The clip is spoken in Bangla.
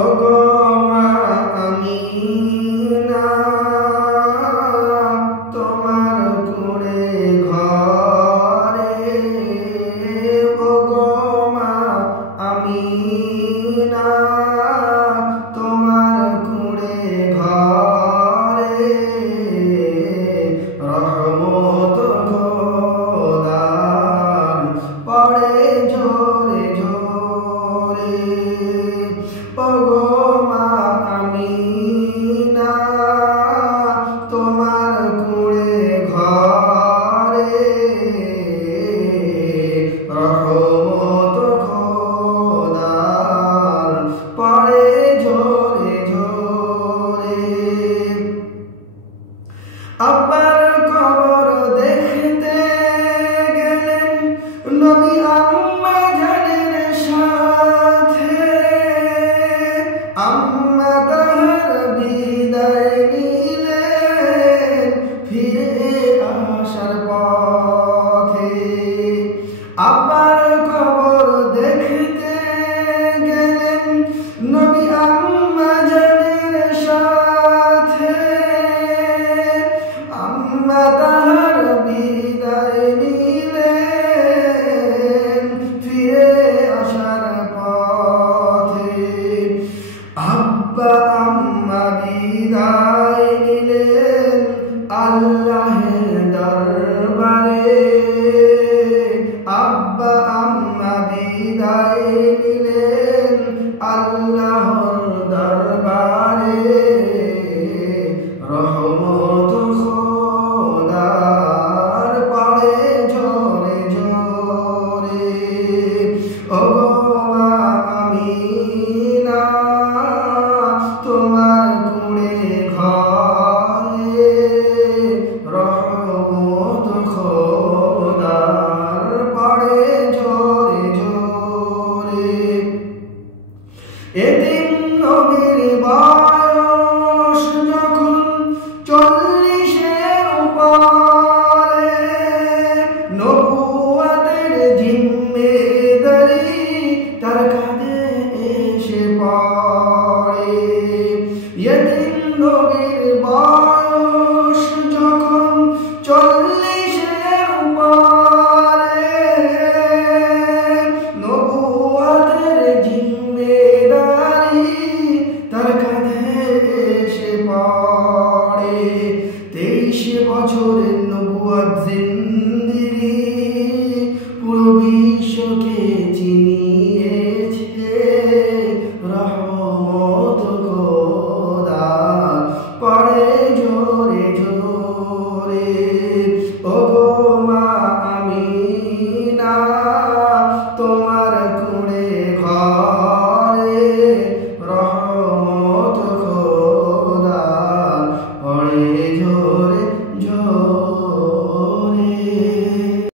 ওগো মা আমিনা তোমার কুঁড়ে ঘরে, ওগো মা আমিনা তোমার কুঁড়ে ঘরে রহমত খোদার পড়ে জোরে জোরে। ওগো মা আমিনা তোমার কুঁড়ে ঘরে রহমত খোদার পড়ে জোরে জোরে। আব্বার কবর দেখতে গেলেন নবী আম্মা জানের সাথে, আম্মা তাহার বিদায় নিলেন ফিরে আসার পথে। আব্বার কবর দেখতে গেলেন নবী আম্মা জানের সাথে, আম্মা তাহার বিদায় নিলেন ফিরে আসার পথে। আব্বা আম্মা বিদায় নিলেন আল্লাহের দরবারে, আব্বা আম্মা বিদায় নিলেন আল্লাহর দরবারে রহমত খোদার পড়ে জোরে জোরে। ওগো মা আমিনা তোমার কুঁড়ে ঘরে রহমত খোদার পড়ে জোরে জোরে। এদিন নবীর বয়স যখন 40-এর উপরে, নবুয়তের জিম্মেদারি তার কাঁধে এসে পড়ে।